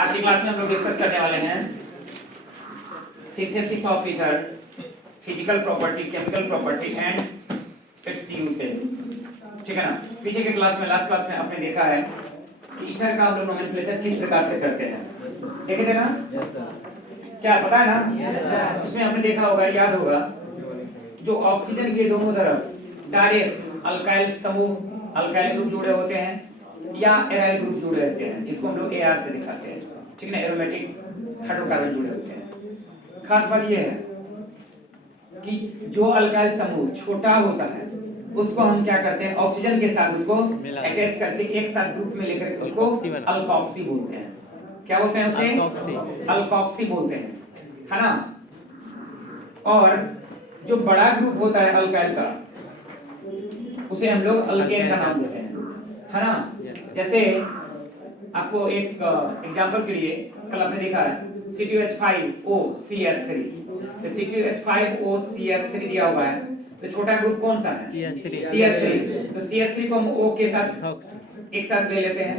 आज की क्लास में हम लोग डिस्कस करने वाले हैं synthesis of ether, physical property, chemical property and it's uses. ठीक है ना। पीछे के क्लास में, लास्ट क्लास में आपने देखा है कि ईथर का हम लोग नोमेनक्लेचर किस प्रकार से करते हैं, देखे थे ना? Yes sir. क्या पता है ना? Yes sir. उसमें आपने देखा होगा, याद होगा, जो ऑक्सीजन के दोनों तरफ डायरेक्ट अल्काइल समूह, अल्काइल ग्रुप जुड़े होते हैं या एराइल ग्रुप जुड़े होते हैं, जिसको हम लोग AR से दिखाते हैं। ठीक है ना, एरोमेटिक हाइड्रोकार्बन जुड़े होते हैं। खास बात यह है कि जो अल्काइल समूह छोटा होता है उसको हम क्या करते हैं, ऑक्सीजन के साथ उसको अटैच करके एक साथ ग्रुप में लेकर उसको अल्कोक्सी बोलते हैं। क्या बोलते हैं उसे? अल्कोक्सी बोलते हैं, है ना। और जो बड़ा ग्रुप होता है अल्काइल का, उसे हम लोग अल्केन का नाम देते हैं, है ना। जैसे आपको एक एग्जांपल के लिए, कल आपने देखा है C2H5OCS3, तो C2H5OCS3 दिया हुआ है, तो छोटा ग्रुप कौन सा है? CH3। तो CH3 को हम O के साथ एक साथ ले लेते हैं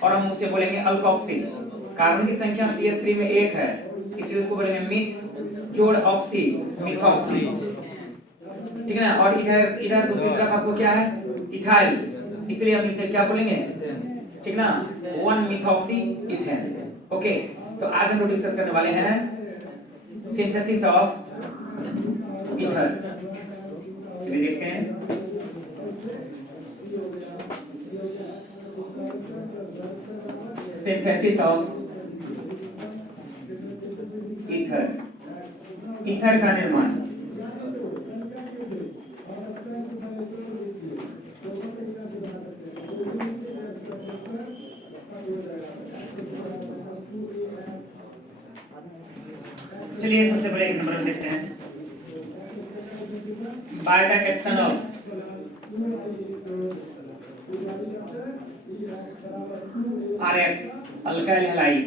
और हम उसे बोलेंगे अल्कोक्सी। कार्बन की संख्या CH3 में 1 है, इसलिए उसको बोलेंगे मिथ जोड़ ऑक्सी, मिथॉक्सी। ठीक है ना। और इधर इधर दूसरी तरफ आपको क्या है? इथाइल, इसलिए हम इसे क्या बोलेंगे? ठीक ना, 1 मिथॉक्सी इथेन। ओके, तो आज हम लोग डिस्कस करने वाले हैं सिंथेसिस ऑफ ईथर। चलिए देखते हैं। सिंथेसिस ऑफ ईथर, ईथर का निर्माण। चलिए सबसे पहले एक नंबर देखते हैं, by the action of RX alkyl halide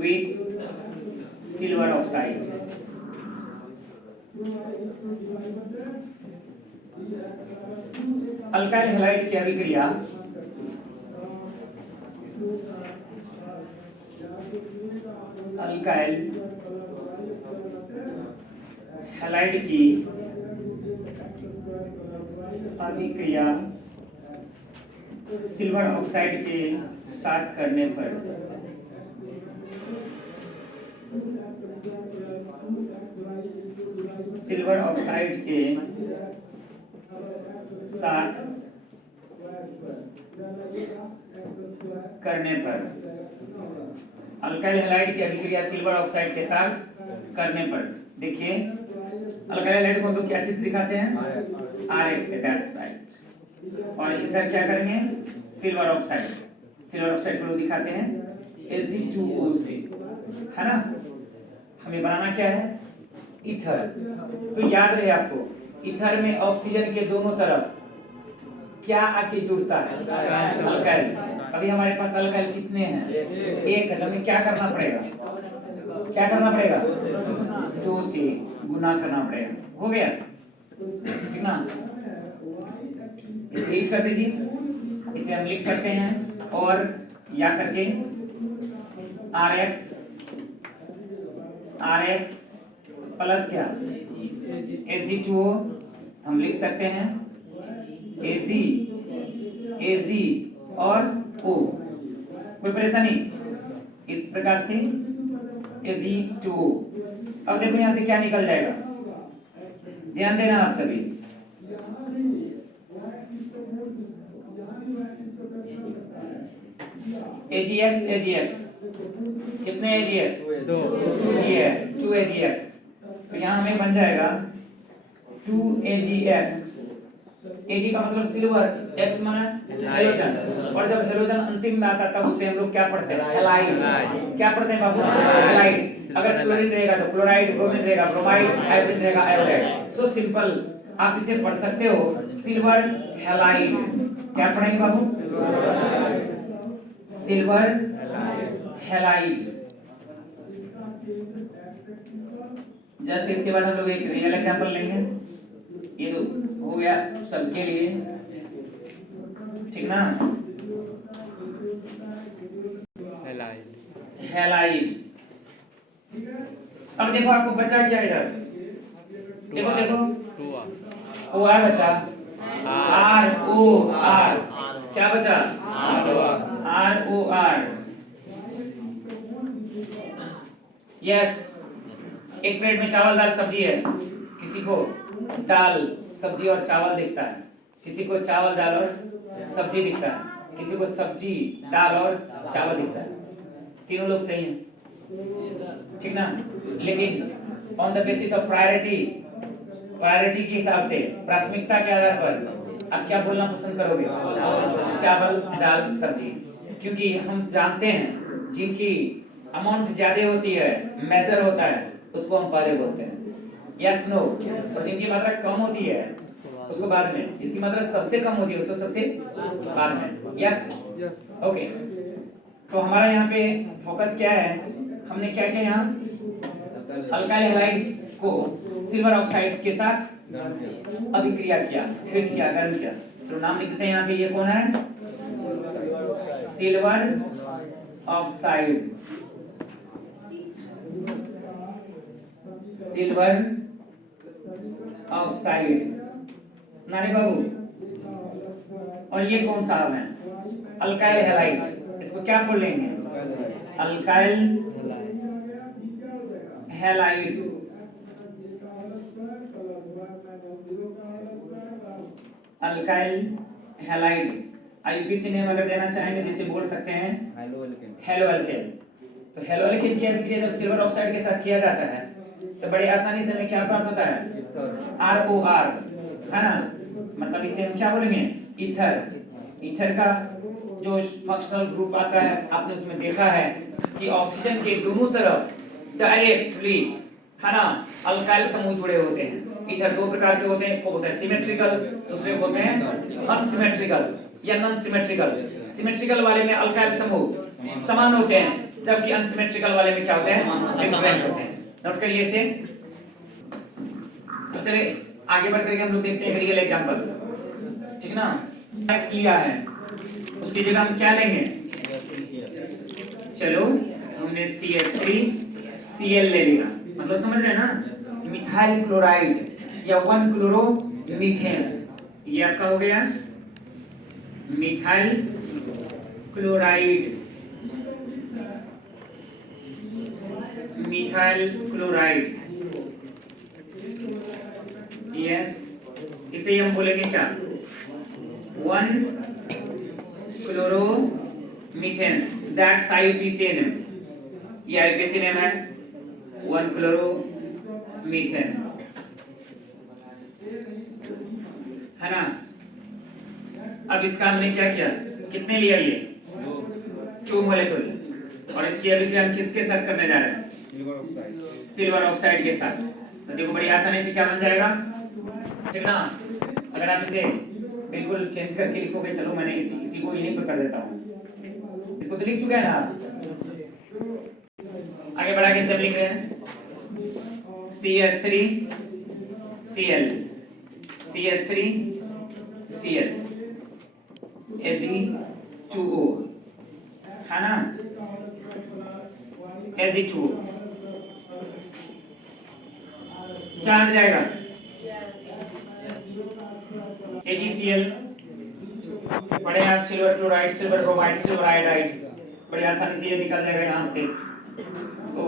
with silver oxide. Alkyl halide की अभिक्रिया अल्काइल हैलाइड की अभिक्रिया सिल्वर ऑक्साइड के साथ करने पर सिल्वर ऑक्साइड के साथ करने पर, अल्काइल हैलाइड की अभिक्रिया सिल्वर ऑक्साइड के साथ करने पर, देखिए अल्काइल हैलाइड को हम लोग क्या चीज दिखाते हैं? RX से, दैट्स राइट। और इधर क्या करेंगे? सिल्वर ऑक्साइड, सिल्वर ऑक्साइड को लोग दिखाते हैं Ag2O से, है ना। हमें बनाना क्या है? ईथर। तो याद रहे आपको, ईथर में ऑक्सीजन के दोनों तरफ क्या आके जुड़ता है? अल्काइल। अभी हमारे पास अल्काइल कितने हैं? एक है, तो हमें क्या करना पड़ेगा? क्या करना पड़ेगा? 2 से गुना करना पड़ेगा। हो गया, ठीक ना। इसे रीड कर दीजिए, इसे हम लिख सकते हैं और या करके RX प्लस क्या? Ag2O हम लिख सकते हैं Ag और O, कोई परेशानी? इस प्रकार से Ag2O। अब देखो यहां से क्या निकल जाएगा, ध्यान देना आप सभी। AgX कितने AgX? 2 है, 2 AgX। तो यहाँ हमें बन जाएगा 2 AgX। Ag का मतलब सिल्वर, X माना हेलोजन, और जब हेलोजन अंतिम में आता तब उसे हम लोग क्या पढ़ते हैं? हैलाइड। क्या पढ़ते हैं बाबू? हैलाइड। अगर क्लोरीन रहेगा तो क्लोराइड, ब्रोमीन रहेगा ब्रोमाइड, आयोडीन रहेगा आयोडाइड। सो सिंपल, आप इसे पढ़ सकते हो सिल्वर हैलाइड। क्या पढ़ेंगे बाबू? Silver halide. जस्ट इसके बाद हम लोग एक रियल एग्जांपल लेंगे। ये तो हो गया सबके लिए। ठीक ना? हैलाइड। अब देखो आपको बचा क्या इधर, देखो देखो ओ आर बचा, आर ओ आर, क्या बचा? R O R. यस, एक प्लेट में चावल दाल सब्जी है, किसी को दाल सब्जी और चावल दिखता है, किसी को चावल दाल और सब्जी दिखता है, किसी को सब्जी दाल और चावल दिखता है। तीनों लोग सही हैं, ठीक ना? लेकिन on the basis of priority, priority के हिसाब से, प्राथमिकता के आधार पर आप क्या बोलना पसंद करोगे? चावल दाल सब्जी। क्योंकि हम जानते हैं जिनकी अमाउंट ज्यादा होती है, मेजर होता है, उसको हम पहले बोलते हैं, यस नो। और जिनकी मात्रा कम होती है उसको बाद में, जिसकी मात्रा सबसे कम होती है उसको सबसे बाद में, यस ओके। तो हमारा यहाँ पे फोकस क्या है, हमने क्या किया यहाँ, अल्काइल हैलाइड को सिल्वर ऑक्साइड्स के साथ अभिक्रिया किया, हीट किया, गर्म किया। चलो नाम लिखते हैं यहाँ पे, ये कौन है? सिल्वर ऑक्साइड, सिल्वर ऑक्साइड, नानी बाबू। और ये कौन सा है? Alkyl halide. इसको क्या बोल लेंगे? Alkyl halide. Alkyl halide. IUPAC name अगर देना चाहेंगे तो इसे बोल सकते हैं हेलो अल्केन। तो हेलो अल्केन की अभिक्रिया जब सिल्वर ऑक्साइड के साथ किया जाता है तो बड़े आसानी से हमें क्या प्राप्त होता है? ROR, है ना? मतलब इसे हम क्या बोलेंगे? ईथर। ईथर का जो फंक्शनल ग्रुप आता है, आपने उसमें देखा है कि ऑक्सीजन के दोनों तरफ डायरेक्टली, है ना, अल्काइल समूह जुड़े होते हैं। ईथर दो प्रकार के होते हैं, एक को बोलते हैं सिमेट्रिकल, दूसरे को बोलते हैं अनसिमेट्रिकल या नॉन सिमेट्रिकल। सिमेट्रिकल वाले में अल्काइल समूह समान होते हैं, जबकि अनसिमेट्रिकल वाले में क्या होते हैं? डिफरेंट होते हैं। नोट करिए इसे। तो चलिए आगे बढ़ करके हम लोग देखते हैं रियल एग्जांपल, ठीक ना? एक्स लिया है, उसकी जगह हम क्या लेंगे? चलो हमने CH3Cl ले लिया, मतलब समझ रहे हैं ना? मिथाइल क्लोराइड या 1-क्लोरोमीथेन, ये आपका हो गया methyl chloride, methyl chloride. Yes, इसे हम बोलेंगे क्या? 1-क्लोरोमीथेन, दैट्स आईयूपीएसी नेम। ये आईयूपीएसी नेम है 1-क्लोरोमीथेन, है ना? अब इसका हमने क्या किया, कितने लिया? ये 2 मॉलिक्यूल। और इसकी अभिक्रिया हम किसके साथ करने जा रहे हैं? सिल्वर ऑक्साइड के साथ। तो देखो बड़ी आसानी से क्या बन जाएगा, ठीक ना? अगर आप इसे बिल्कुल चेंज करके लिखोगे, चलो मैंने इसी को यहीं पर कर देता हूँ, इसको तो लिख चुके हैं ना आप, आगे बढ़ा के सब लिख रहे हैं CH3Cl, CH3Cl, Ag2O, है ना? Ag2O क्या हट जाएगा? AgCl। पढ़े आप silver chloride, silver bromide, silver iodide, बड़ी आसानी से ये निकल जाएगा यहाँ से। तो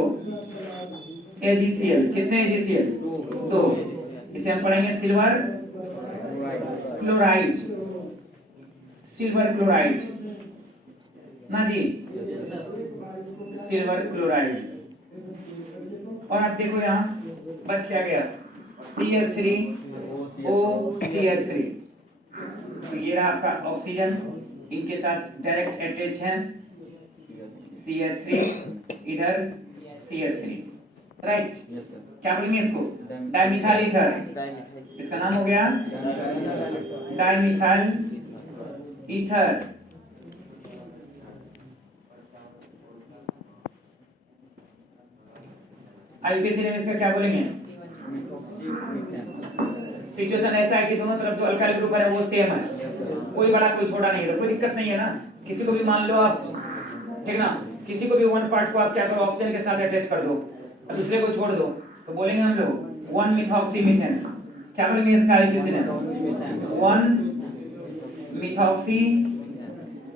AgCl, कितने AgCl? 2। इसे हम पढ़ेंगे सिल्वर क्लोराइड, सिल्वर क्लोराइड ना जी, सिल्वर क्लोराइड। और आप देखो यहाँ बच क्या गया? CH3OCH3। तो ये रहा आपका ऑक्सीजन, इनके साथ डायरेक्ट अटैच है, CH3 इधर CH3, राइट? क्या बोलेंगे इसको? Dimethyl ether. इसका नाम हो गया डाइमिथाइल ईथर। आईयूपीएसी नेम इसका क्या बोलेंगे? सिचुएशन ऐसा है कि दोनों तरफ जो अल्काइल ग्रुप है वो सेम है, कोई बड़ा कोई छोटा नहीं है, तो कोई दिक्कत नहीं है ना। किसी को भी मान लो आप, ठीक ना, किसी को भी वन पार्ट को आप क्या करो ऑक्सीजन के साथ अटैच कर दो और दूसरे को छोड़ दो, तो बोलेंगे हम लोग 1 मिथॉक्सी मीथेन। क्या बोलेंगे इसका किसी ने 1 मिथॉक्सी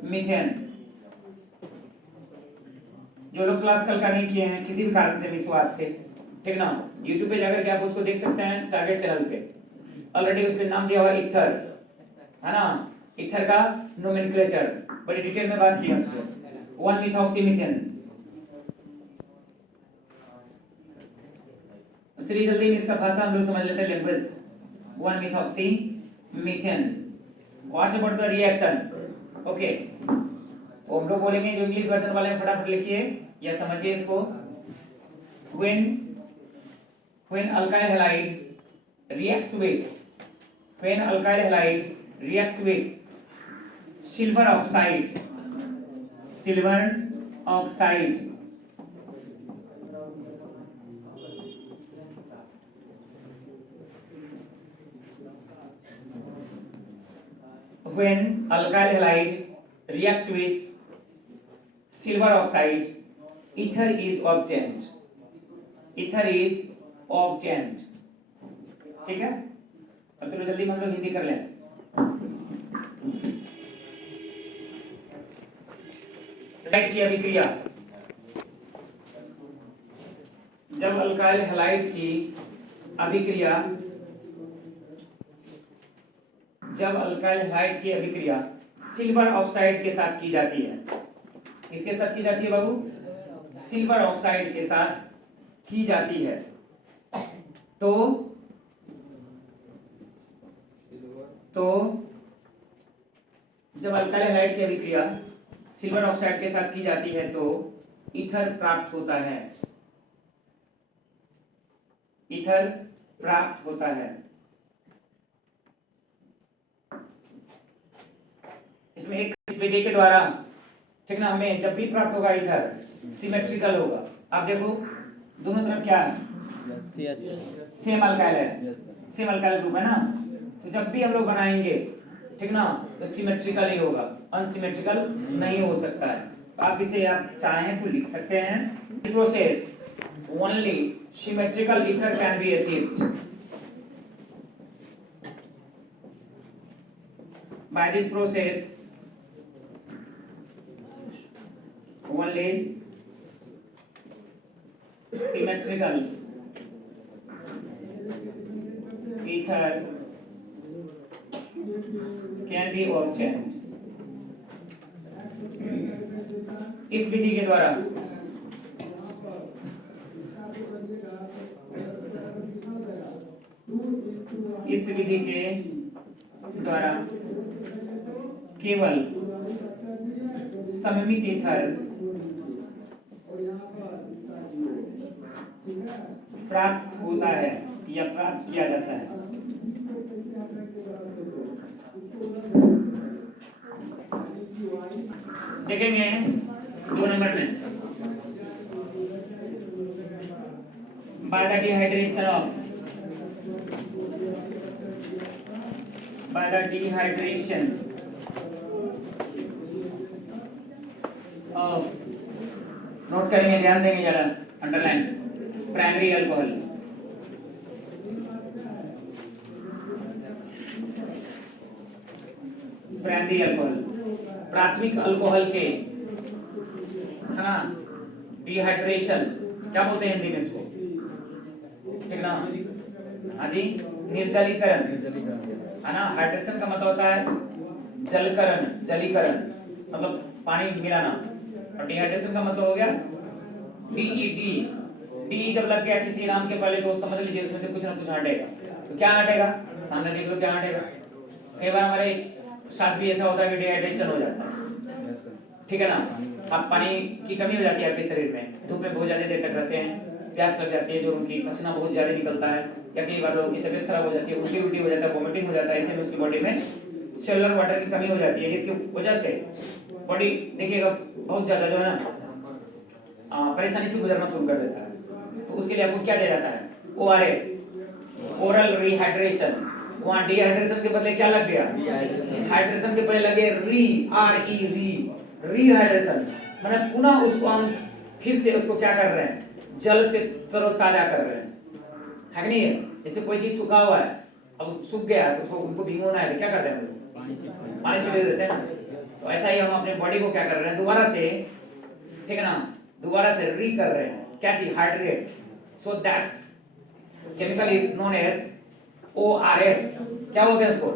मीथेन। जो लोग क्लासिकल का नहीं किए हैं किसी भी कारण से मिस हुआ आपसे, ठीक ना, YouTube पे जाकर के आप उसको देख सकते हैं टारगेट चैनल पे, ऑलरेडी उस पे नाम दिया हुआ ईथर है ना, ईथर का नोमेनक्लेचर बड़ी डिटेल में बात की है उस पे। 1 मिथॉक्सी मीथेन। चलिए जल्दी में इसका भाषा हम लोग समझ लेते हैं language. 1 methoxy methane. What about the reaction? Okay, वो हम लोग बोलेंगे, जो इंग्लिश वर्जन वाले हैं फटाफट लिखिए या समझिए इसको। when alkyl halide reacts with silver oxide when alkyl halide reacts with silver oxide, ether is obtained। ठीक है, अब चलो जल्दी में हम लोग हिंदी कर लें। हैलाइड की अभिक्रिया, जब अल्काइल हैलाइड की अभिक्रिया सिल्वर ऑक्साइड के साथ की जाती है। किसके साथ की जाती है बाबू? सिल्वर ऑक्साइड के साथ की जाती है। तो जब अल्काइल हैलाइड की अभिक्रिया सिल्वर ऑक्साइड के साथ की जाती है तो ईथर प्राप्त होता है। इसमें एक विधि के द्वारा, ठीक ना, हमें जब भी प्राप्त होगा ईथर सिमेट्रिकल होगा। आप देखो दोनों तरफ क्या है, सेम अल्काइल है, सेम अल्काइल ग्रुप है ना, तो जब भी हम लोग बनाएंगे, ठीक ना, तो सिमेट्रिकल ही होगा, अनसिमेट्रिकल नहीं हो सकता है। तो आप इसे आप चाहें तो लिख सकते हैं, process only symmetrical ether can be achieved. By this process only symmetrical ether can be obtained। इस विधि के द्वारा केवल सममित ईथर प्राप्त होता है या प्राप्त किया जाता है। देखेंगे 2 नंबर में, by the dehydration of note करेंगे, ध्यान देंगे जरा, अंडरलाइन, प्राइमरी अल्कोहल, प्राथमिक अल्कोहल के, है ना, डिहाइड्रेशन क्या बोलते हैं हिंदी में इसको, ठीक ना, हाँ जी, निर्जलीकरण है ना। हाइड्रेशन का मतलब होता है जलीकरण, मतलब पानी मिलाना, और डिहाइड्रेशन का मतलब हो गया डी जब लग गया किसी नाम के पहले तो समझ लीजिए इसमें से कुछ ना कुछ हटेगा। तो क्या हटेगा, सामने देख लो क्या हटेगा। कई बार हमारे साथ भी ऐसा होता है कि डिहाइड्रेशन हो जाता है, ठीक है ना, अब पानी की कमी हो जाती है आपके शरीर में, धूप में बहुत ज्यादा देर तक रहते हैं, प्यास लग जाती है, जो उनकी पसीना बहुत ज्यादा निकलता है, या कई बार लोगों की तबीयत खराब हो जाती है, उल्टी हो जाता है, वोमिटिंग हो जाता है, ऐसे में उसकी बॉडी में सेलुलर वाटर की कमी हो जाती है, जिसकी वजह से बॉडी देखिएगा बहुत ज्यादा जो है ना परेशानी से गुजरना शुरू कर देता है। तो उसके लिए आपको क्या दिया जाता है, ORS, ओरल रिहाइड्रेशन, वहां डिहाइड्रेशन के बदले क्या लग गया, हाइड्रेशन के बदले लगे री, रीहाइड्रेशन, माने पुनः उसको हम फिर से उसको क्या कर रहे हैं, जल से तरोताजा कर रहे हैं, है कि नहीं है। जैसे कोई चीज सूखा हुआ है, अब सूख गया तो उसको उनको भिगोना है तो क्या करते हैं, पानी छिड़क देते हैं। तो ऐसा ही हम अपने बॉडी को क्या कर रहे हैं, दोबारा से, ठीक है ना, दोबारा से री कर रहे हैं, क्या चीज, hydrate. So that's chemical is known as ORS, क्या बोलते हैं उसको,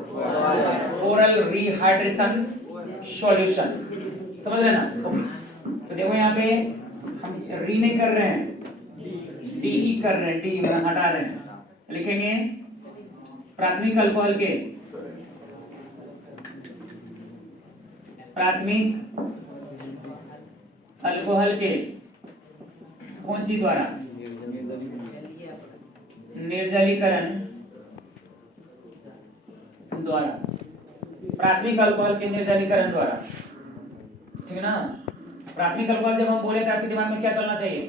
ओरल रीहाइड्रेशन सॉल्यूशन, समझ रहे ना। ओके, तो देखो यहाँ पे हम री नहीं कर रहे हैं, DE कर रहे हैं, डी हटा रहे हैं, लिखेंगे प्राथमिक अल्कोहल के, प्राथमिक अल्कोहल के कौन सी द्वारा, निर्जलीकरण द्वारा, प्राथमिक अल्कोहल के निर्जलीकरण द्वारा, ठीक है ना। प्राथमिक अल्कोहल जब हम बोले तो आपके दिमाग में क्या चलना चाहिए,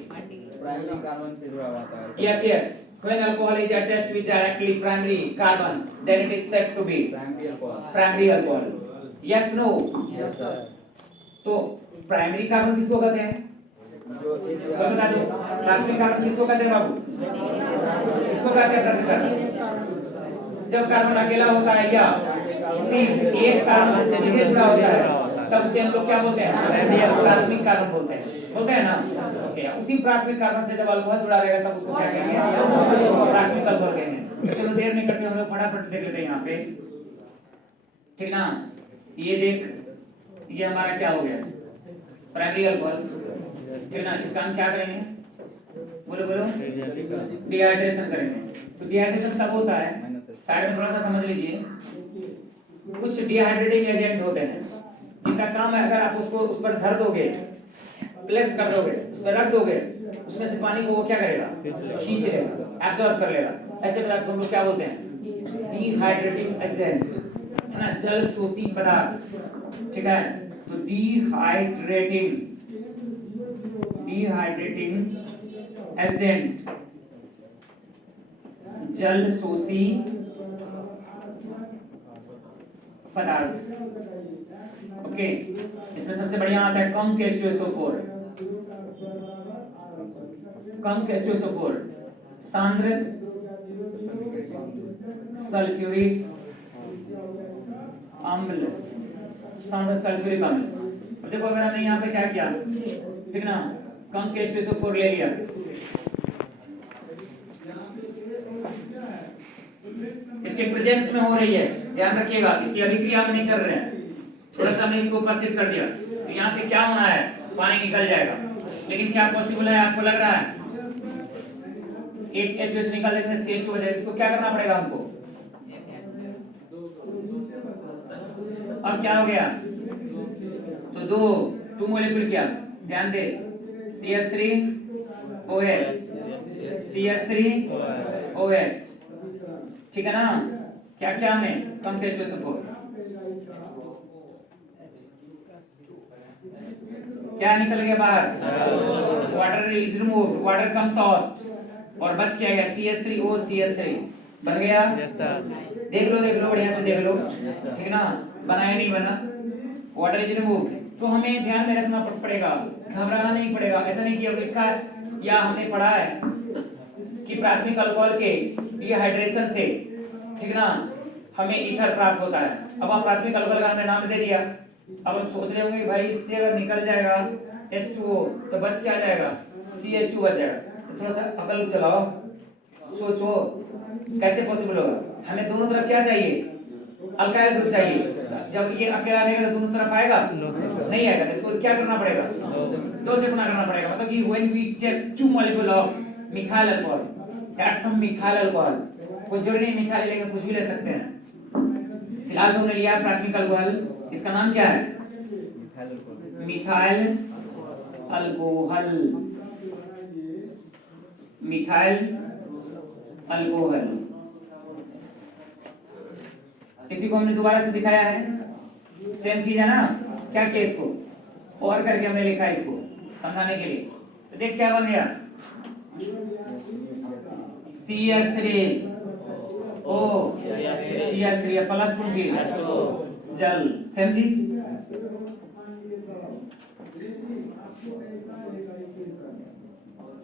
प्राइमरी कार्बन से जुड़ा हुआ था। yes, when alcohol is attached with directly primary carbon then it is said to be primary alcohol, yes no, yes sir. तो प्राइमरी कार्बन किसको कहते हैं, जो एक बता दो, प्राथमिक कार्बन किसको कहते हैं बाबू, किसको कहते हैं प्राथमिक कार्बन, जब कार्बन अकेला होता है या सिर्फ एक कार्बन से सीधे जुड़ा होता है तब उसे हम लोग क्या बोलते हैं, प्राथमिक कार्बन बोलते हैं ना। ओके, उसी प्राथमिक कार्बन से जब अल्कोहल जुड़ा रहेगा तब उसको क्या कहेंगे, प्राथमिक अल्कोहल कहेंगे। तो चलो देर नहीं करते हम लोग फटाफट देख लेते हैं यहाँ पे, ठीक ना। ये देख, ये हमारा क्या हो गया, प्राइमरी अल्कोहल, ठीक ना। इसका हम क्या करेंगे, बोलो डिहाइड्रेशन करेंगे। तो डिहाइड्रेशन कब होता है, साइड में थोड़ा सा समझ लीजिए। कुछ डिहाइड्रेटिंग एजेंट होते हैं जिनका काम है, अगर आप उसको उस पर धर दोगे, प्लेस कर दोगे, उस पर रख दोगे, उसमें से पानी को वो क्या करेगा, खींच लेगा, एब्जॉर्ब कर लेगा। ऐसे पदार्थ को हम लोग क्या बोलते हैं, डिहाइड्रेटिंग एजेंट, है ना, जल शोषी पदार्थ, ठीक है। तो डिहाइड्रेटिंग एजेंट, जल शोषी पदार्थ, ओके। इसमें सबसे बढ़िया आता है कम H2SO4, कम H2SO4, सांद्र सल्फ्यूरिक अम्ल, सांद्र सल्फ्यूरिक अम्ल। अब देखो अगर हमने यहाँ पे क्या किया, ठीक ना, कम H2SO4 ले लिया, इसके प्रेजेंस में हो रही है, ध्यान रखिएगा, इसकी अभिक्रिया हम नहीं कर रहे हैं, थोड़ा सा हमने इसको उपस्थित कर दिया, तो यहाँ से क्या होना है, पानी निकल जाएगा। लेकिन क्या पॉसिबल है, आपको लग रहा है एक H2 निकाल देने से CH2 हो जाएगा, इसको क्या करना पड़ेगा हमको, अब क्या हो गया, तो टू मॉलिक्यूल किया, ध्यान दे, CH3OH, ठीक है ना। क्या क्या हमें कम H2SO4, क्या निकल गया बाहर, water is removed, water comes out, और बच क्या गया, CH3OCH3 बन गया। देख लो बढ़िया से देख लो, ठीक ना, बनाया नहीं बना, वाटर इज रिमूव्ड। तो हमें ध्यान में रखना पड़ेगा, घबराना नहीं पड़ेगा। ऐसा नहीं कि अब लिखा है या हमने पढ़ा है कि प्राथमिक अल्कोहल के डिहाइड्रेशन से, ठीक ना, हमें ईथर प्राप्त होता है। अब आप प्राथमिक अल्कोहल का हमने नाम दे दिया, अब हम सोच रहे होंगे भाई इससे अगर निकल जाएगा H2O तो बच क्या जाएगा, CH2 बच जाएगा। तो थोड़ा सा अकल चलाओ, सोचो कैसे पॉसिबल होगा। हमें दोनों तरफ क्या चाहिए, अल्काइल ग्रुप चाहिए। जब ये अकेला रहेगा तो दोनों तरफ आएगा, नहीं आएगा, तो इसको क्या करना पड़ेगा, दो से गुना करना पड़ेगा। मतलब कि when we take 2 molecule of methyl alcohol, that's some methyl alcohol, कोई जरूरी नहीं मिथाइल लेंगे, कुछ भी ले सकते हैं। फिलहाल तो हमने लिया प्राथमिक अल्कोहल, इसका नाम क्या है, मिथाइल अल्कोहल, मिथाइल अल्कोहल। इसी को हमने दोबारा से दिखाया है, सेम चीज है ना। क्या किया, इसको और करके हमने लिखा है इसको समझाने के लिए। तो देख क्या बन गया, CH3 ओ CH3 प्लस कौन सी जल, सेम चीज।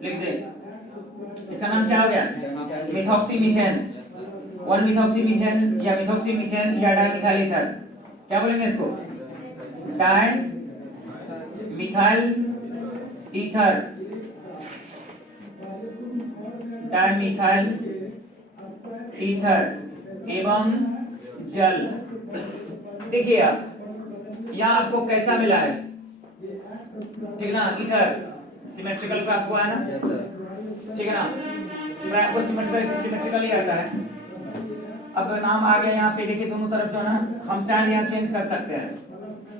लिख दे, इसका नाम क्या हो गया? मिथॉक्सी मीथेन, 1 मिथॉक्सी मीथेन या मिथॉक्सी मीथेन या डाइमिथाइल ईथर, क्या बोलेंगे इसको? Di methyl ether, dimethyl ether एवं जल। देखिए आप यहाँ आपको कैसा मिला है, ठीक ना? ईथर सिमेट्रिकल प्राप्त हुआ है ना? Yes sir. ठीक है ना? तो आपको सिमेट्रिकल ही आता है। अब नाम आ गया यहाँ पे, देखिए दोनों तरफ जो है ना, हम चाहे यहाँ चेंज कर सकते हैं।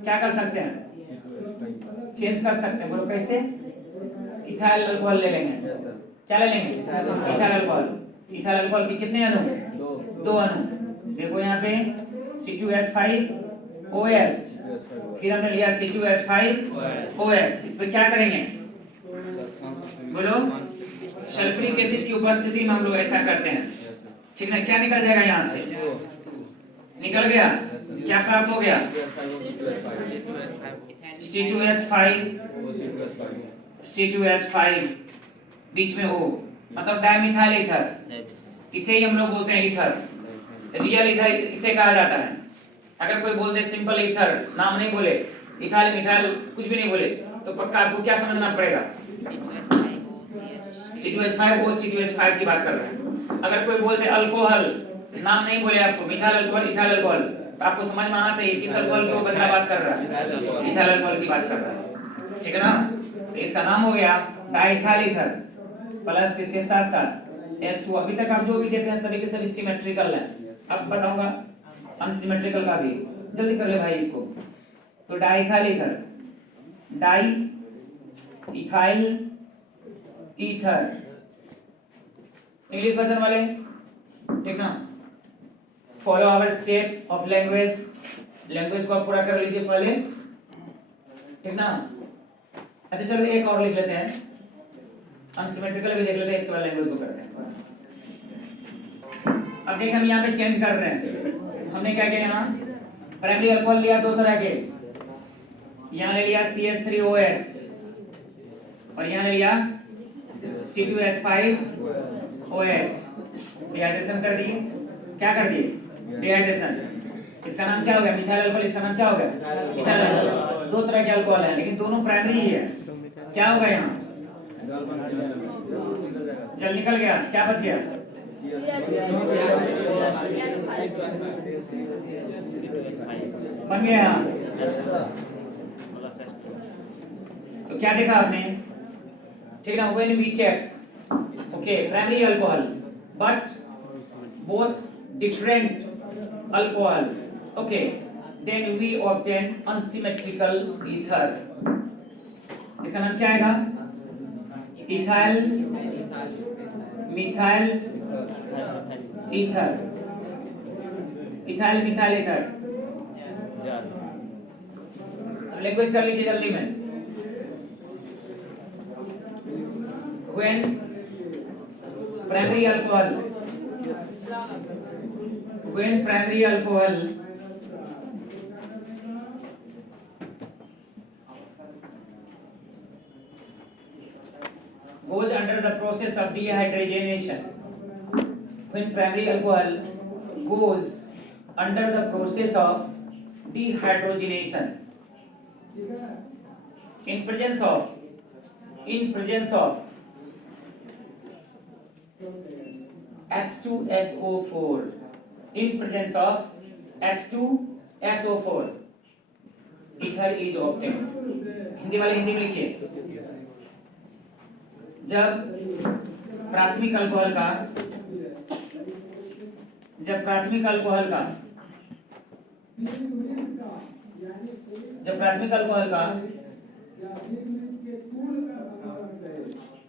क्या कर सकते हैं? चेंज कर सकते हैं। बोलो कैसे? इथाइल अल्कोहल ले लेंगे। Yes sir. क्या ले लेंगे? Ethyl alcohol. इथाइल अल्कोहल के कितने अणु? दो अणु। देखो यहाँ पे C2H5OH, फिर हमने लिया C2H5OH। इस पे क्या करेंगे? बोलो, सल्फ्यूरिक एसिड की उपस्थिति में हम लोग ऐसा करते हैं, ठीक है? क्या निकल जाएगा यहाँ से? निकल गया। क्या प्राप्त हो गया? C2H5 बीच में O, मतलब डाइमिथाइल ईथर। इसे ही हम लोग बोलते हैं ईथर, रियल ईथर इसे कहा जाता है। अगर कोई बोल दे सिंपल ईथर, नाम नहीं बोले, इथाइल मिथाइल कुछ भी नहीं बोले, तो पक्का आपको क्या समझना पड़ेगा? C2H5O C2H5 की बात कर रहे हैं। अगर कोई बोल दे अल्कोहल, नाम नहीं बोले आपको, मिथाइल अल्कोहल इथाइल अल्कोहल, तो आपको समझ में आना चाहिए किस अल्कोहल की वो बंदा बात कर रहा है? इथाइल अल्कोहल की बात कर रहा है, ठीक है ना? तो इसका नाम हो गया डाइथाइल ईथर प्लस इसके साथ साथ H2। अभी तक आप जो भी देते हैं सभी के सभी सिमेट्रिकल हैं। अब बताऊंगा अनसिमेट्रिकल का भी, जल्दी कर ले भाई इसको। तो diethyl ether, di ethyl ether, English version वाले, ठीक ना? Follow our step of language को आप पूरा कर लीजिए पहले, ठीक ना? अच्छा चलो एक और लिख लेते हैं, अनसिमेट्रिकल भी देख लेते हैं, इसके बाद लैंग्वेज को करते हैं। अब देखिए हम यहाँ पे चेंज कर रहे हैं। हमने क्या किया यहाँ? प्राइमरी अल्कोहल लिया दो तरह के, यहाँ ले लिया CH3OH और यहाँ ले लिया C2H5OH। डिहाइड्रेशन कर दिए। क्या कर दिए? डिहाइड्रेशन। इसका नाम क्या हो गया? Methyl alcohol. इसका नाम क्या हो गया? Methyl alcohol. दो तरह के अल्कोहल हैं, लेकिन दोनों प्राइमरी ही है। क्या होगा यहाँ? जल निकल गया। क्या बच गया? बन गया यहाँ। तो क्या देखा आपने? ठीक ना? when we check, okay, primary alcohol, but both different alcohol, okay, then we obtain unsymmetrical ether. इसका नाम क्या आएगा? Ethyl methyl ether, ethyl methyl ether. Language कर लीजिए जल्दी में। When primary alcohol goes under the process of dehydrogenation, when primary alcohol goes under the process of dehydrogenation in presence of H2SO4, in presence of H2SO4, ether is obtained. Hindi वाले हिंदी में लिखिए। जब प्राथमिक alcohol का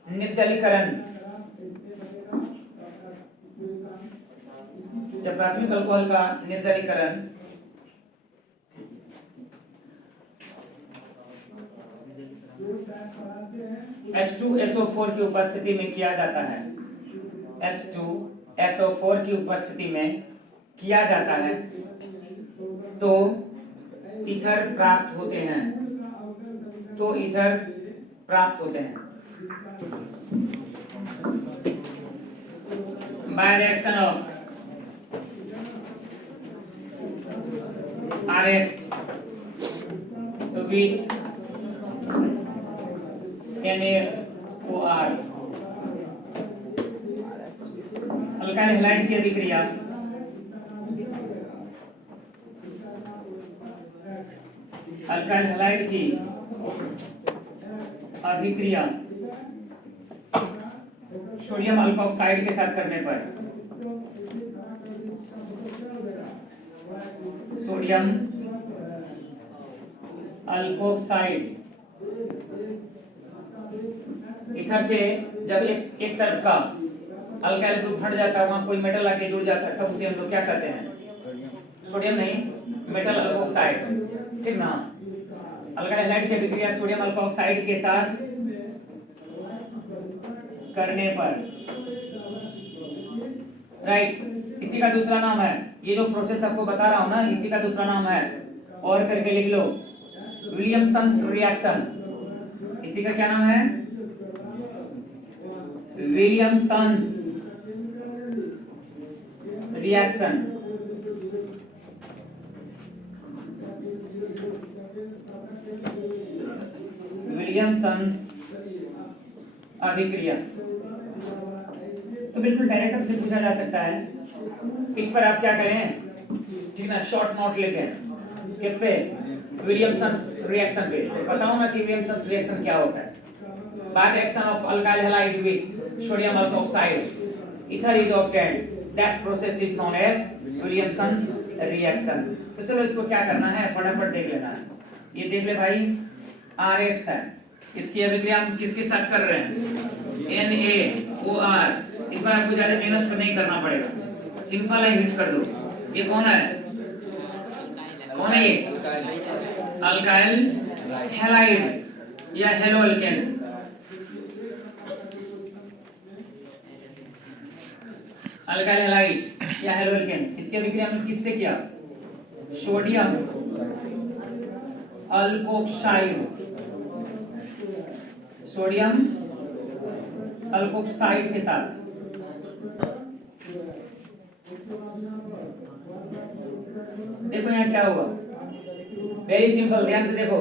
निर्जलीकरण, H2SO4 की उपस्थिति में किया जाता है। H2 SO4 की उपस्थिति में किया जाता है तो ईथर प्राप्त होते हैं, तो ईथर प्राप्त होते हैं by the action of RX with NaOR। Alkyl halide की अभिक्रिया अल्काइल हैलाइड की अभिक्रिया सोडियम अल्कोक्साइड के साथ करने पर सोडियम अल्कोक्साइड इथर से जब एक तरफ का अल्काइल ग्रुप हट जाता है, वहां कोई मेटल आके जुड़ जाता है, तब उसे हम लोग क्या कहते हैं? सोडियम नहीं, मेटल अल्कोक्साइड, ठीक ना। अल्काइल हैलाइड की अभिक्रिया सोडियम अल्कोक्साइड के साथ करने पर, राइट, इसी का दूसरा नाम है, ये जो प्रोसेस आपको बता रहा हूं ना, इसी का दूसरा नाम है, और करके लिख लो, विलियमसन्स रिएक्शन। इसी का क्या नाम है? Williamson's reaction. विलियमसन्स अभिक्रिया। तो बिल्कुल डायरेक्ट से पूछा जा सकता है, इस पर आप क्या करें, ठीक ना, शॉर्ट नोट लिखें। किस पे? विलियमसन्स रिएक्शन पे। पता होना चाहिए विलियमसन्स रिएक्शन क्या होता है। By the action of alkyl halide with sodium alkoxide, ether is obtained. That process is known as Williamson's reaction. तो चलो इसको क्या करना है, फटाफट देख लेना है। ये देख ले भाई, RX है, इसकी अभिक्रिया हम किसके साथ कर रहे हैं? NaOR। इस बार आपको ज्यादा मेहनत नहीं करना पड़ेगा, सिंपल है, हिट कर दो। ये कौन है? कौन है ये? अल्काइल हैलाइड या हेलो अल्केन। अल्काइल हैलाइड या हेलो अल्केन, इसकी अभिक्रिया हमने किससे किया? सोडियम अल्कोक्साइड, सोडियम अल्कोक्साइड के साथ। देखो यहाँ क्या हुआ, वेरी सिंपल, ध्यान से देखो।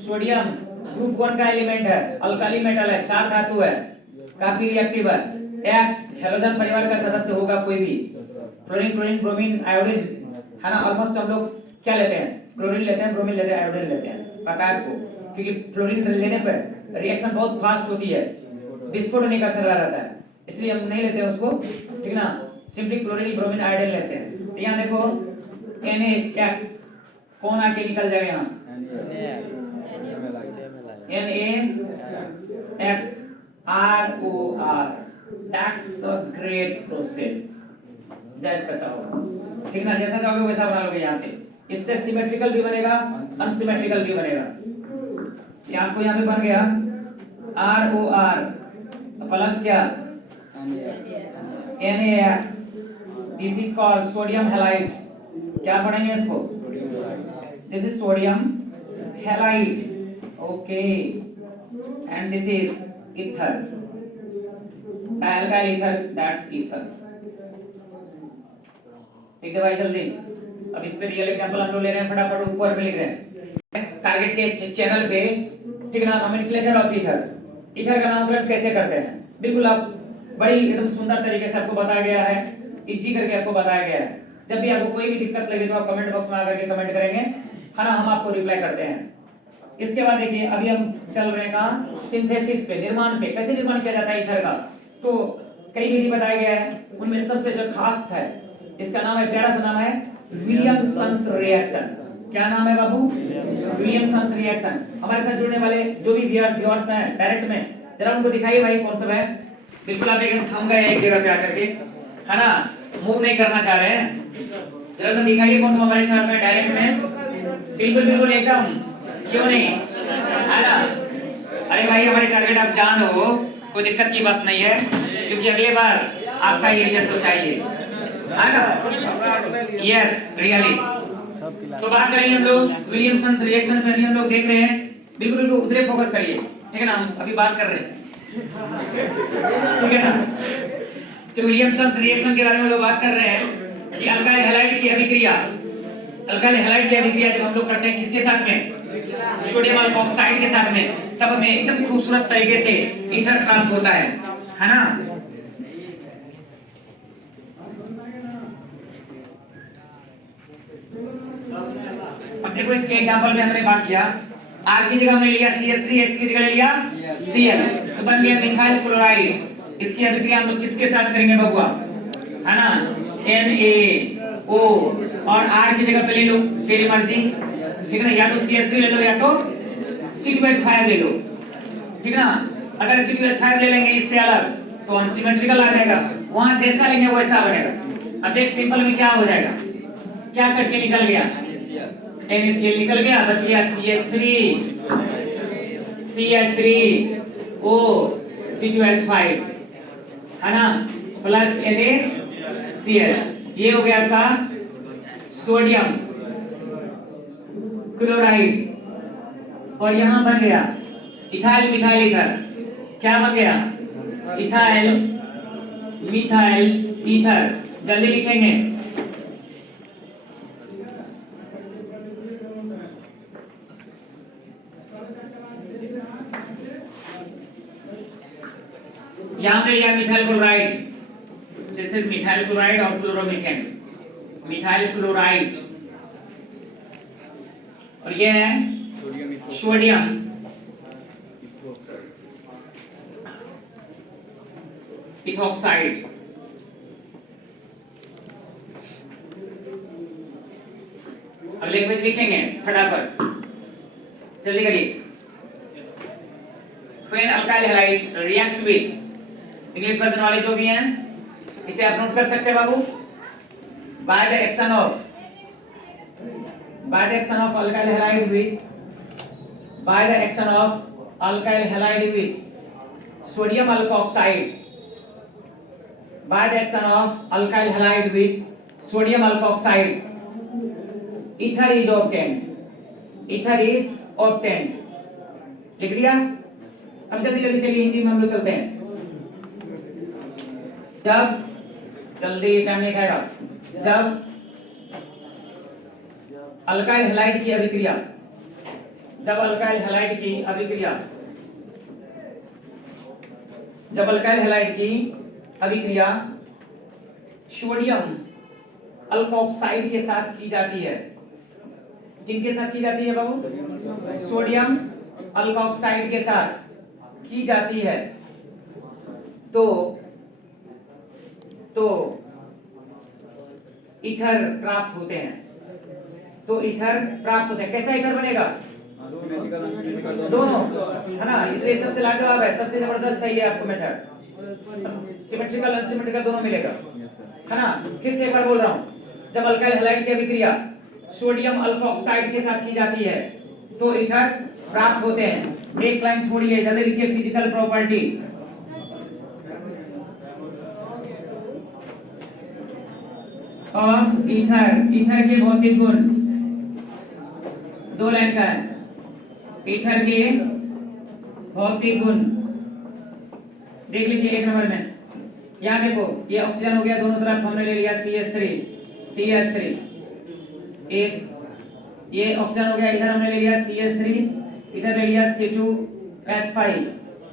सोडियम ग्रुप 1 का एलिमेंट है, अल्काली मेटल है, 4 धातु है, काफी रिएक्टिव है। X हेलोजन परिवार का सदस्य होगा कोई भी, फ्लोरीन, क्लोरीन, ब्रोमीन, आयोडीन, है ना। ऑलमोस्ट हम लोग क्या लेते हैं? क्लोरीन लेते हैं, ब्रोमीन लेते हैं, आयोडीन लेते हैं, पता है आपको, क्योंकि फ्लोरीन लेने पर रिएक्शन बहुत फास्ट होती है, विस्फोट होने का खतरा रहता है, इसलिए हम नहीं लेते हैं उसको, ठीक ना। सिंपली क्लोरीन, ब्रोमीन, आयोडीन लेते हैं। तो यहाँ देखो NaX कौन आके निकल जाएगा यहाँ? NaXROR। That's the great process। जैसा चाहो, ठीक ना, जैसा चाहोगे वैसा बना लोगे यहाँ से। इससे सिमेट्रिकल भी बनेगा, अनसिमेट्रिकल भी बनेगा। ये आपको यहाँ पे बन गया ROR प्लस क्या? NaX। This is called sodium halide. क्या पढ़ेंगे इसको? This is sodium halide, okay, and this is ether, alkyl ether, that's ether। ठीक है भाई, जल्दी। अब इस पे रियल एग्जांपल हम लोग ले रहे हैं, फटाफट ऊपर पे लिख रहे हैं टारगेट के चैनल पे, ठीक ना। नोमेनक्लेचर ऑफ ईथर, ईथर का नामकरण कैसे करते हैं, बिल्कुल आप बड़ी एकदम सुंदर तरीके से आपको बताया गया है, इजी करके आपको बताया गया है। जब भी आपको कोई भी दिक्कत लगे तो आप कमेंट बॉक्स में आकर के कमेंट करेंगे, है ना, हम आपको रिप्लाई करते हैं। इसके बाद देखिए, अभी हम चल रहे हैं कहाँ? सिंथेसिस पे, निर्माण पे। कैसे निर्माण किया जाता है ईथर का, तो कई विधि बताया गया है, उनमें सबसे जो खास है, इसका नाम है, प्यारा सा नाम है, विलियमसन्स रिएक्शन। क्या नाम है बाबू? Williamson's reaction. हमारे साथ जुड़ने वाले जो भी व्यूअर्स हैं डायरेक्ट में, जरा उनको दिखाइए भाई कौन सा है। बिल्कुल आप एकदम थम गए एक जगह पे आकर के, है ना, मूव नहीं करना चाह रहे हैं, जरा सा दिखाइए कौन सा हमारे साथ में डायरेक्ट में। बिल्कुल बिल्कुल एकदम, क्यों नहीं, है ना। अरे भाई हमारे टारगेट आप जान हो, कोई दिक्कत की बात नहीं है, क्योंकि अगले बार आपका ये रिजल्ट तो चाहिए, है ना? Yes really. तो बात करेंगे हम लोग विलियमसन रिएक्शन पे, भी हम लोग देख रहे हैं। बिल्कुल बिल्कुल उधर फोकस करिए, ठीक है ना? हम अभी बात कर रहे हैं, ठीक है ना? तो विलियमसन रिएक्शन के बारे में लोग बात कर रहे हैं कि अल्काइल हैलाइड की अभिक्रिया, अल्काइल हैलाइड की अभिक्रिया जब हम लोग करते हैं किसके साथ में? सोडियम अल्कोक्साइड के साथ में, तब हमें एकदम खूबसूरत तरीके से ईथर प्राप्त होता है ना? अब देखो इसके एग्जांपल में हमने बात किया, R की जगह हमने लिया CH3, X की जगह ले लिया Cl, तो बन गया मिथाइल क्लोराइड। इसकी अभिक्रिया हम लोग किसके साथ करेंगे बबुआ, है ना? NaO, और R की जगह पे ले लो तेरी मर्जी, ठीक है ना? या तो CH3 ले लो या तो C2H5 ले लो, ठीक है ना? अगर C2H5 ले लेंगे इससे अलग तो अनसिमेट्रिकल आ जाएगा, वहां जैसा लेंगे वैसा बनेगा। अब देख सिंपल में क्या हो जाएगा, क्या कट के निकल गया? NaCl निकल गया, बच गया CH3O C2H5, है ना? प्लस NaCl, ये हो गया आपका सोडियम क्लोराइड। और यहां बन गया इथाइल मिथाइल ईथर। क्या बन गया? Ethyl methyl ether. जल्दी लिखेंगे, यहां पे लिया methyl chloride, this is methyl chloride और क्लोरोमीथेन, मिथाइल क्लोराइड। और ये है सोडियम इथोक्साइड। अब लैंग्वेज लिखेंगे फटाफट, जल्दी करिए। When alkyl halide reacts with, English version वाले जो भी हैं इसे आप नोट कर सकते हैं बाबू। by the action of alkyl halide with sodium alkoxide, by the action of alkyl halide with sodium alkoxide, ether is obtained। लिख दिया? अब जल्दी जल्दी चलिए हिंदी में हम लोग चलते हैं। जब, जल्दी टाइम नहीं खाएगा, जब अल्काइल हैलाइड की अभिक्रिया, जब अल्काइल हैलाइड की अभिक्रिया सोडियम अल्कोक्साइड के साथ की जाती है। किनके साथ की जाती है बाबू? सोडियम अल्कोक्साइड के साथ की जाती है, तो ईथर प्राप्त होते हैं। कैसा ईथर बनेगा? दोनों, है ना? इसलिए सबसे लाजवाब है, सबसे जबरदस्त है ये आपको मेथड। सिमेट्रिकल अनसिमेट्रिकल दोनों मिलेगा, है ना? फिर से एक बार बोल रहा हूं, जब अल्काइल हैलाइड की अभिक्रिया सोडियम अल्कोक्साइड के साथ की जाती है तो ईथर प्राप्त होते हैं। एक लाइन छोड़िए, जल्दी लिखिए फिजिकल प्रॉपर्टी। ऑफ ईथर के भौतिक गुण, 2 लाइन का है। ईथर के भौतिक गुण देख लीजिए 1 नंबर में। यहाँ देखो ये ऑक्सीजन हो गया, दोनों तरफ हमने ले लिया CH3, एक ये ऑक्सीजन हो गया, इधर हमने ले लिया CH3, इधर ले लिया C2H5,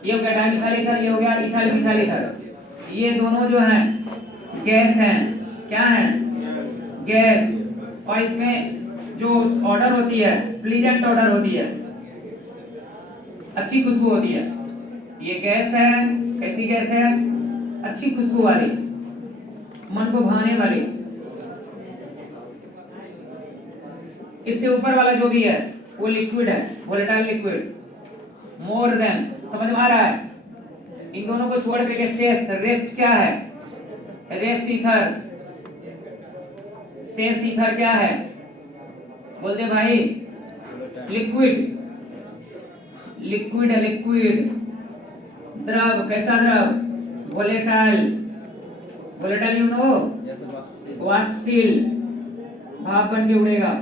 ये हो गया डाइमिथाइल ईथर, ये हो गया इथाइल मिथाइल ईथर। ये दोनों जो हैं गैस हैं। क्या है? गैस। और इसमें जो ऑर्डर होती है प्लीजेंट ऑर्डर होती है, अच्छी खुशबू होती है। ये गैस है, कैसी गैस है? अच्छी खुशबू वाली, मन को भाने वाली। इससे ऊपर वाला जो भी है वो लिक्विड है, वोलेटाइल लिक्विड। मोर देन, समझ में आ रहा है? इन दोनों को छोड़ करके शेष रेस्ट क्या है? रेस्ट ईथर, शेष ईथर क्या है? बोल दे भाई। लिक्विड है, लिक्विड। द्रव, कैसा द्रव? Volatile volatile you know, Yes, sir, वाष्पशील। वाष्पशील, भाप बन के उड़ेगा,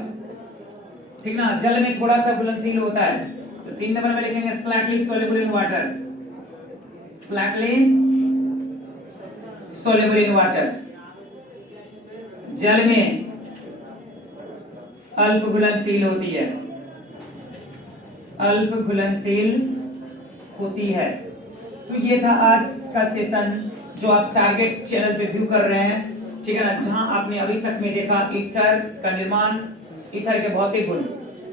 ठीक ना। जल में थोड़ा सा घुलनशील होता है, तो 3 नंबर में लिखेंगे slightly soluble in water, slightly soluble in water. जल में अल्प घुलनशील होती है, अल्प घुलनशील होती है। तो ये था आज का सेशन जो आप टारगेट चैनल पे व्यू कर रहे हैं, ठीक है ना, जहां आपने अभी तक में देखा ईथर का निर्माण, ईथर के भौतिक गुण।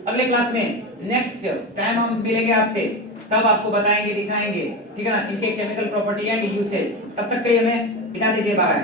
अगले क्लास में नेक्स्ट टाइम हम मिलेंगे आपसे, तब आपको बताएंगे, दिखाएंगे, ठीक है ना, इनके केमिकल प्रॉपर्टी एंड यूसेज। तब तक के लिए हमें विदा दीजिए, बाय।